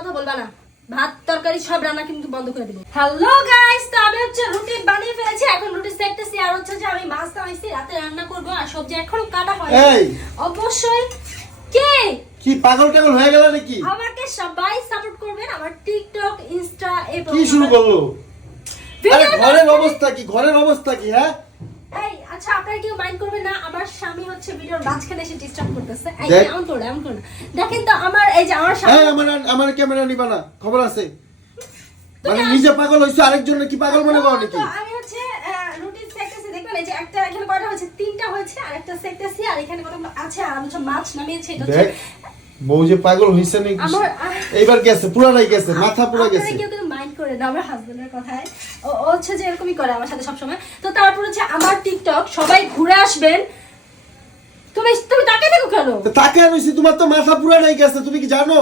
কথা বলবা না। ভাত তরকারি সব রান্না কিন্তু বন্ধ করে দেবো। হ্যালো গাইস তো আমি হচ্ছে রুটি বানিয়ে ফেলেছি এখন রুটি সেকতেছি আর হচ্ছে যে আমি মাছ নামাইছি রাতে রান্না করব আর সবজি এখনও কাটা হয় এই! অবশ্যই কে? কি পাগল টাগল হয়ে গেল নাকি? আমাকে সবাই সাপোর্ট করবেন আমার টিকটক ইনস্টা এবং কি শুরু করল? আরে ঘরের অবস্থা কি ঘরের অবস্থা কি হ্যাঁ? এই আচ্ছা আপনারা কেউ মাইন্ড না আমার স্বামী হচ্ছে ভিডিওর মাঝখানে এসে ডিস্টার্ব করতেছে। এই দেখ। এমন করো এমন করো না। দেখেন তো আমার এই যে আমার স্বামী আমার আমার ক্যামেরা নিবা না খবর আছে? মানে নিজে পাগল হইছো আরেকজন কি পাগল মনে করো নাকি? তো আমি হচ্ছে রুটি সেকতেছি দেখবেন? এই যে একটা এখানে কয়টা হয়েছে? তিনটা হয়েছে আর একটা সেকতেছি আর এখানে কত আছে আর আমি হচ্ছে মাছ নামিয়েছি এটা হচ্ছে দেখ বউ যে পাগল হইছে নাকি? আমার- এইবার গেছে পুরাটাই গেছে মাথা পুরো আপনারা গেছে। কেউ কিন্তু মাইন্ড করে না আমার হাজবেন্ডের কথায়। ও হচ্ছে যে এরকমই করে আমার সাথে সবসময়। তো তারপর হচ্ছে আমার টিকটক সবাই ঘুরে আসবেন। তুমি তুমি তাকে দেখো কেন? তাকে আমি তোমার তো মাথা পুরা নাই গেছে, তুমি কি জানো?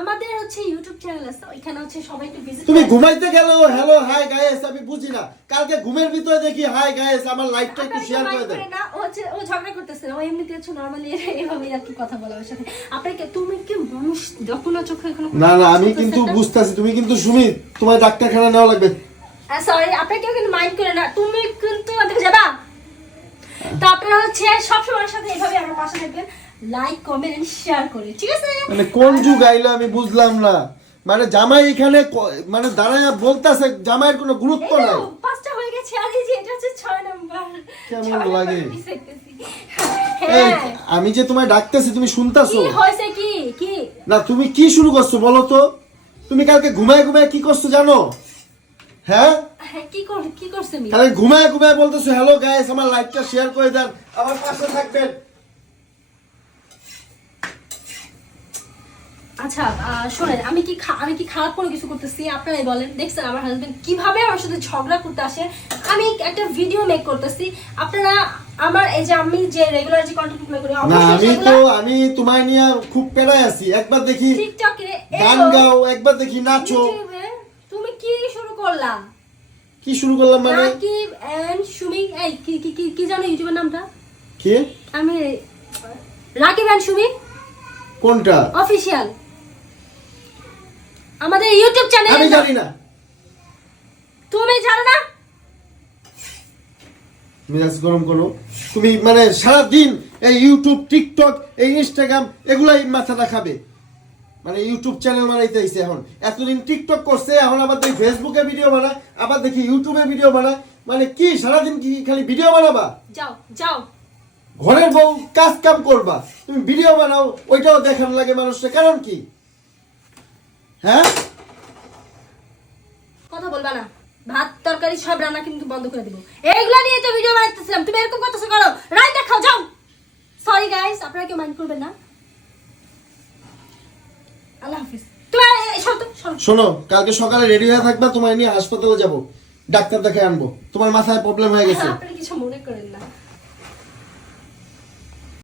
আমাদের হচ্ছে ইউটিউব চ্যানেল আছে ওইখানে হচ্ছে সবাই একটু ভিজিট তুমি ঘুমাইতে গেলো হ্যালো হাই গায়েস আমি বুঝি না। কালকে ঘুমের ভিতরে দেখি হাই গায়েস আমার লাইভটা একটু শেয়ার করে দেন না ও হচ্ছে ও ঝগড়া করতেছে ও এমনিতে হচ্ছে নরমালি এভাবে আর কি কথা সাথে। আপনাকে তুমি কি মানুষ যখন চোখে এখনও না না আমি কিন্তু বুঝতেছি তুমি কিন্তু সুমিত তোমার ডাক্তারখানা নেওয়া লাগবে। সরি আপনাকে কিন্তু মাইন্ড করে না তুমি কিন্তু ওদিকে যাবা। তো আপনারা হচ্ছে সবসময় আমার সাথে এইভাবে আমার পাশে থাকবেন। লাইক কমেন্ট এন্ড শেয়ার করে ঠিক আছে? মানে কোন যুগ আইলো আমি বুঝলাম না। মানে জামাই এখানে মানে দাঁড়ায় বলতেছে জামাইয়ের কোনো গুরুত্ব নাই। পাঁচটা হয়ে গেছে আর এই যে এটা হচ্ছে নাম্বার। কেমন লাগে? হ্যাঁ। আমি যে তোমায় ডাকতেছি তুমি শুনতাছো? কি হয়েছে কি? কি? না তুমি কি শুরু করছ বলো তো? তুমি কালকে ঘুমায় ঘুমায় কি করছ জানো? হ্যাঁ? হ্যাঁ, কি কর কি করছে কালকে ঘুমায় ঘুমায় বলতেছো হ্যালো গাইস আমার লাইভটা শেয়ার করে দেন। আমার পাশে থাকবেন। আচ্ছা শোনেন আমি কি আমি কি খারাপ কোনো কিছু করতেছি? আপনারাই বলেন। দেখছেন আমার হাজবেন্ড কীভাবে আমার সাথে ঝগড়া করতে আসে? আমি একটা ভিডিও মেক করতেছি। আপনারা আমার এই যে আমি যে রেগুলার যে কন্টেন্ট মেক করি না আমি তো আমি তোমায় নিয়ে খুব পেড়ায় আছি। একবার দেখি টিকটকে গান গাও একবার দেখি নাচো। তুমি কি শুরু করলা? কি শুরু করলাম মানে? রাকিব এন্ড সুমি এই কি কি কি কি জানো ইউটিউবের নামটা? কি? আমি রাকিব এন্ড সুমি কোনটা? অফিশিয়াল আমাদের ইউটিউব চ্যানেল আমি জানি না। তুমি জানো না? মেজাজ গরম করো। তুমি মানে সারা দিন এই ইউটিউব টিকটক এই ইনস্টাগ্রাম এগুলাই মাথাটা খাবে। মানে ইউটিউব চ্যানেল বানাইতে আইছে এখন। এতদিন টিকটক করছে এখন আবার দেখি ফেসবুকে ভিডিও বানায় আবার দেখি ইউটিউবে ভিডিও বানায়। মানে কি সারাদিন কি খালি ভিডিও বানাবা? যাও যাও। ঘরের বউ কাজ কাম করবা। তুমি ভিডিও বানাও ওইটাও দেখানো লাগে মানুষটা কারণ কি? হ্যাঁ? কথা বলবা না। ভাত তরকারি সব রান্না কিন্তু বন্ধ করে দেবো। এইগুলা নিয়ে তো ভিডিও বানাইতেছিলাম। তুমি এরকম করতেছো করো খাও যাও। সরি গাইস আপনারা কেউ মাইন্ড করবেন না। আল্লাহ হাফিজ। শোনো কালকে সকালে রেডি হয়ে থাকবা তোমায় নিয়ে হাসপাতালে যাব। ডাক্তার দেখে আনব। তোমার মাথায় প্রবলেম হয়ে গেছে। আপনারা কিছু মনে করেন না।